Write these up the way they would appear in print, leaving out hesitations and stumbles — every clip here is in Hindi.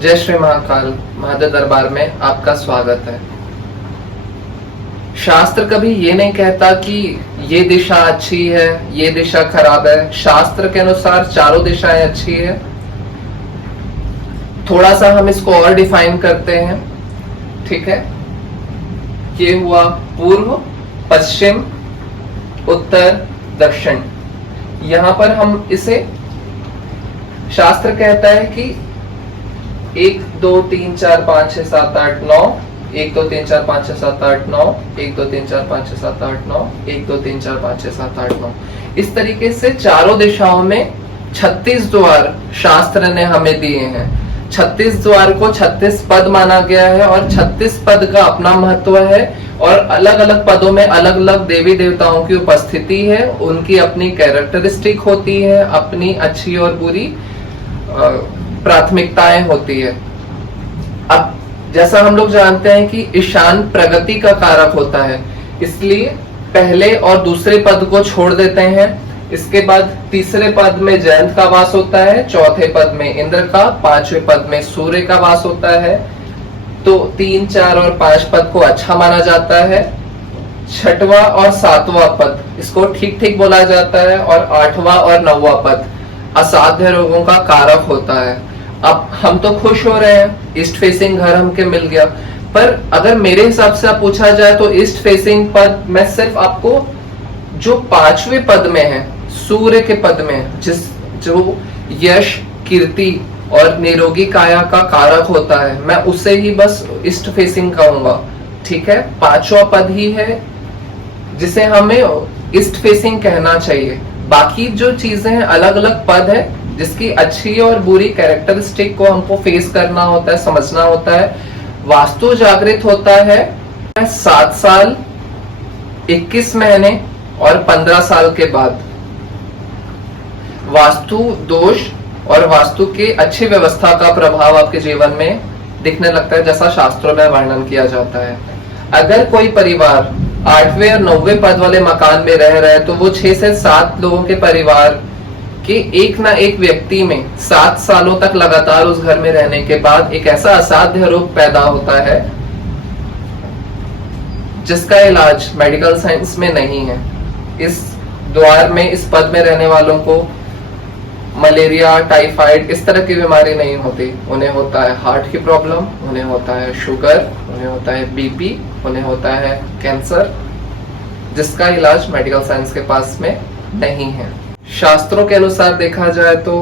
जय श्री महाकाल महादेव दरबार में आपका स्वागत है। शास्त्र कभी ये नहीं कहता कि ये दिशा अच्छी है, ये दिशा खराब है। शास्त्र के अनुसार चारों दिशाएं अच्छी है। थोड़ा सा हम इसको और डिफाइन करते हैं, ठीक है। ये हुआ पूर्व, पश्चिम, उत्तर, दक्षिण। यहां पर हम इसे, शास्त्र कहता है कि 1 2 3 4 5 6 7 8 9, 1 2 3 4 5 6 7 8 9, 1 2 3 4 5 6 7 8 9, 1 2 3 4 5 6 7 8 9। इस तरीके से चारों दिशाओं में 36 द्वार शास्त्र ने हमें दिए हैं। 36 द्वार को 36 पद माना गया है और 36 पद का अपना महत्व है और अलग अलग पदों में अलग अलग देवी देवताओं की उपस्थिति है। उनकी अपनी कैरेक्टरिस्टिक होती है, अपनी अच्छी और बुरी प्राथमिकताएं होती है। अब जैसा हम लोग जानते हैं कि ईशान प्रगति का कारक होता है, इसलिए पहले और दूसरे पद को छोड़ देते हैं। इसके बाद तीसरे पद में जयंत का वास होता है, चौथे पद में इंद्र का, पांचवें पद में सूर्य का वास होता है। तो 3 4 और 5 पद को अच्छा माना जाता है। छठवां और 7वां पद इसको ठीक ठीक बोला जाता है और 8वां और 9वां पद असाध्य रोगों का कारक होता है। अब हम तो खुश हो रहे हैं, ईस्ट फेसिंग घर हमके मिल गया, पर अगर मेरे हिसाब से आप पूछा जाए तो ईस्ट फेसिंग पद मैं सिर्फ आपको जो 5वें पद में है, सूर्य के पद में, जो यश, कीर्ति और निरोगी काया का कारक होता है, मैं उसे ही बस ईस्ट फेसिंग कहूंगा, ठीक है। 5वां पद ही है जिसे हमें ईस्ट फेसिंग कहना चाहिए। बाकी जो चीजें हैं अलग अलग पद है जिसकी अच्छी और बुरी कैरेक्टरिस्टिक को हमको फेस करना होता है, समझना होता है। वास्तु जागृत होता है 7 साल 21 महीने और 15 साल के बाद। वास्तु दोष और वास्तु के अच्छी व्यवस्था का प्रभाव आपके जीवन में दिखने लगता है, जैसा शास्त्रों में वर्णन किया जाता है। अगर कोई परिवार 8वें और 9वें पद वाले मकान में रह रहा है तो वो 6 से 7 लोगों के परिवार कि एक ना एक व्यक्ति में 7 सालों तक लगातार उस घर में रहने के बाद एक ऐसा असाध्य रोग पैदा होता है जिसका इलाज मेडिकल साइंस में नहीं है। इस द्वार में, इस पद में रहने वालों को मलेरिया, टाइफाइड इस तरह की बीमारी नहीं होती। उन्हें होता है हार्ट की प्रॉब्लम, उन्हें होता है शुगर, उन्हें होता है बीपी, उन्हें होता है कैंसर, जिसका इलाज मेडिकल साइंस के पास में नहीं है। शास्त्रों के अनुसार देखा जाए तो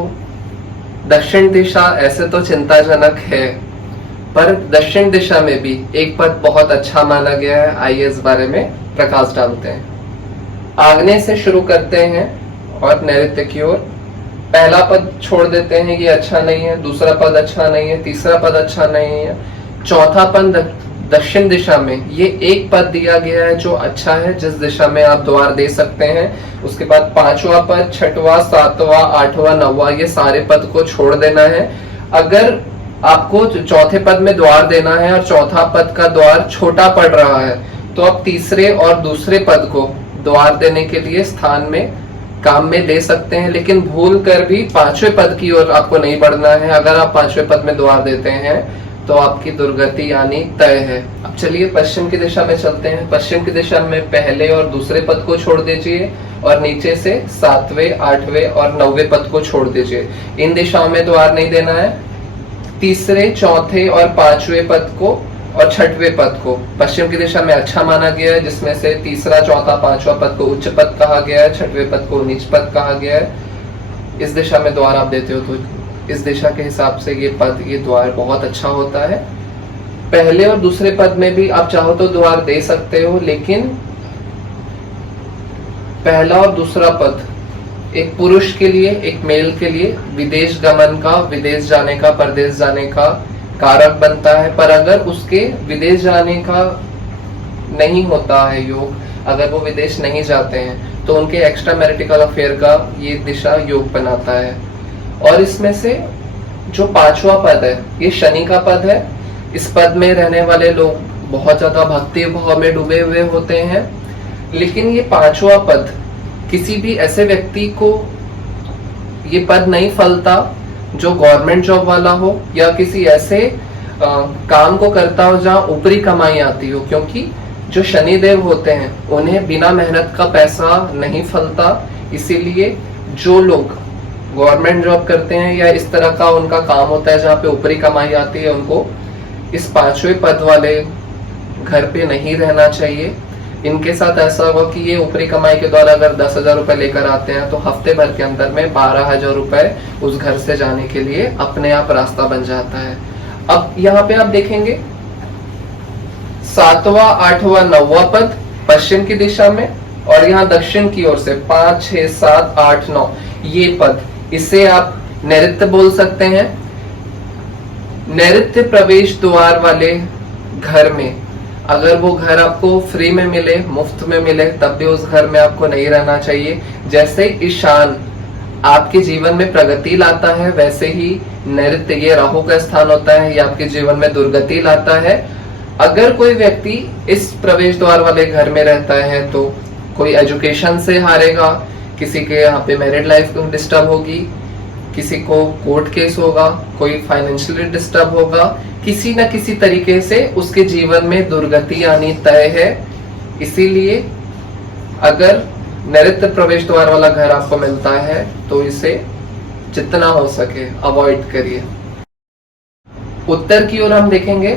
दक्षिण दिशा ऐसे तो चिंताजनक है, पर दक्षिण दिशा में भी एक पद बहुत अच्छा माना गया है। आइए इस बारे में प्रकाश डालते हैं। आग्नेय से शुरू करते हैं और नैऋत्य की ओर। पहला पद छोड़ देते हैं, ये अच्छा नहीं है। दूसरा पद अच्छा नहीं है, तीसरा पद अच्छा नहीं है। चौथा पद दक्षिण दिशा में ये एक पद दिया गया है जो अच्छा है, जिस दिशा में आप द्वार दे सकते हैं। उसके बाद 5वां पद, 6वां, 7वां, 8वां, 9वां ये सारे पद को छोड़ देना है। अगर आपको चौथे पद में द्वार देना है और चौथा पद का द्वार छोटा पड़ रहा है तो आप तीसरे और दूसरे पद को द्वार देने के लिए स्थान में काम में ले सकते हैं, लेकिन भूल कर भी 5वें पद की ओर आपको नहीं बढ़ना है। अगर आप 5वें पद में द्वार देते हैं तो आपकी दुर्गति यानी तय है। अब चलिए पश्चिम की दिशा में चलते हैं। पश्चिम की दिशा में पहले और दूसरे पद को छोड़ दीजिए और नीचे से 7वें, 8वें और 9वें पद को छोड़ दीजिए। इन दिशाओं में द्वार नहीं देना है। तीसरे, चौथे और 5वें पद को और 6वें पद को पश्चिम की दिशा में अच्छा माना गया है, जिसमें से तीसरा, चौथा, 5वां पद को उच्च पद कहा गया है, 6वें पद को नीच पद कहा गया है। इस दिशा में द्वार आप देते हो तो इस दिशा के हिसाब से ये पद, ये द्वार बहुत अच्छा होता है। पहले और दूसरे पद में भी आप चाहो तो द्वार दे सकते हो, लेकिन पहला और दूसरा पद एक पुरुष के लिए, एक मेल के लिए विदेश गमन का, विदेश जाने का, परदेश जाने का कारक बनता है। पर अगर उसके विदेश जाने का नहीं होता है योग, अगर वो विदेश नहीं जाते हैं तो उनके एक्स्ट्रा मैरिटिकल अफेयर का ये दिशा योग बनाता है। और इसमें से जो 5वां पद है ये शनि का पद है। इस पद में रहने वाले लोग बहुत ज्यादा भक्ति भाव में डूबे हुए होते हैं, लेकिन ये 5वां पद किसी भी ऐसे व्यक्ति को ये पद नहीं फलता जो गवर्नमेंट जॉब वाला हो या किसी ऐसे काम को करता हो जहाँ ऊपरी कमाई आती हो, क्योंकि जो शनिदेव होते हैं उन्हें बिना मेहनत का पैसा नहीं फलता। इसीलिए जो लोग गवर्नमेंट जॉब करते हैं या इस तरह का उनका काम होता है जहाँ पे ऊपरी कमाई आती है, उनको इस 5वें पद वाले घर पे नहीं रहना चाहिए। इनके साथ ऐसा होगा कि ये ऊपरी कमाई के द्वारा अगर 10,000 रुपए लेकर आते हैं तो हफ्ते भर के अंदर में 12,000 रुपए उस घर से जाने के लिए अपने आप रास्ता बन जाता है। अब यहाँ पे आप देखेंगे 7वां, 8वां, 9वां पद पश्चिम की दिशा में और यहाँ दक्षिण की ओर से 5, 6, 7, 8, 9 ये पद, इसे आप नैऋत्य बोल सकते हैं। नैऋत्य प्रवेश द्वार वाले घर में अगर वो घर आपको फ्री में मिले, मुफ्त में मिले, तब भी उस घर में आपको नहीं रहना चाहिए। जैसे ईशान आपके जीवन में प्रगति लाता है, वैसे ही नैऋत्य ये राहु का स्थान होता है, ये आपके जीवन में दुर्गति लाता है। अगर कोई व्यक्ति इस प्रवेश द्वार वाले घर में रहता है तो कोई एजुकेशन से हारेगा, किसी के यहाँ पे मैरिड लाइफ डिस्टर्ब होगी, किसी को कोर्ट केस होगा, कोई फाइनेंशियली डिस्टर्ब होगा, किसी न किसी तरीके से उसके जीवन में दुर्गति आनी तय है। इसीलिए अगर नैऋत्य प्रवेश द्वार वाला घर आपको मिलता है तो इसे जितना हो सके अवॉइड करिए। उत्तर की ओर हम देखेंगे,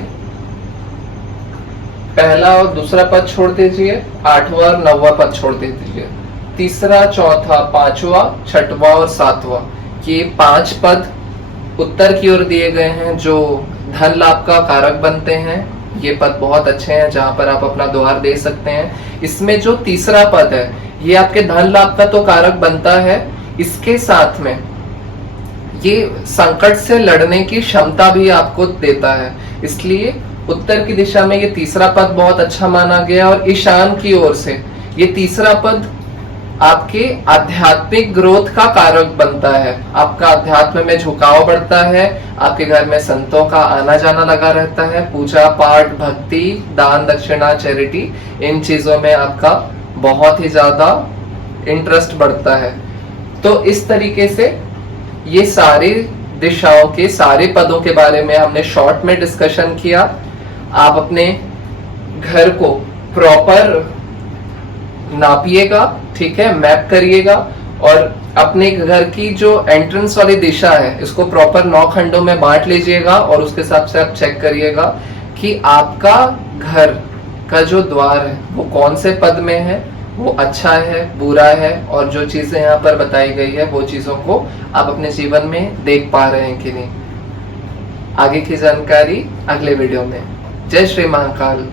पहला और दूसरा पद छोड़ दीजिए, 8वां और 9वां पद छोड़ दीजिए, तीसरा, चौथा, 5वां, 6वां और 7वां ये 5 पद उत्तर की ओर दिए गए हैं जो धन लाभ का कारक बनते हैं। ये पद बहुत अच्छे हैं जहां पर आप अपना द्वार दे सकते हैं। इसमें जो तीसरा पद है ये आपके धन लाभ का तो कारक बनता है, इसके साथ में ये संकट से लड़ने की क्षमता भी आपको देता है। इसलिए उत्तर की दिशा में ये तीसरा पद बहुत अच्छा माना गया। और ईशान की ओर से ये तीसरा पद आपके आध्यात्मिक ग्रोथ का कारक बनता है, आपका अध्यात्म में झुकाव बढ़ता है, आपके घर में संतों का आना जाना लगा रहता है, पूजा पाठ, भक्ति, दान दक्षिणा, चैरिटी, इन चीजों में आपका बहुत ही ज्यादा इंटरेस्ट बढ़ता है। तो इस तरीके से ये सारी दिशाओं के सारे पदों के बारे में हमने शॉर्ट में डिस्कशन किया। आप अपने घर को प्रॉपर नापिएगा, ठीक है, मैप करिएगा और अपने घर की जो एंट्रेंस वाली दिशा है इसको प्रॉपर 9 खंडों में बांट लीजिएगा और उसके हिसाब से आप चेक करिएगा कि आपका घर का जो द्वार है वो कौन से पद में है, वो अच्छा है, बुरा है, और जो चीजें यहाँ पर बताई गई है वो चीजों को आप अपने जीवन में देख पा रहे हैं कि नहीं। आगे की जानकारी अगले वीडियो में। जय श्री महाकाल।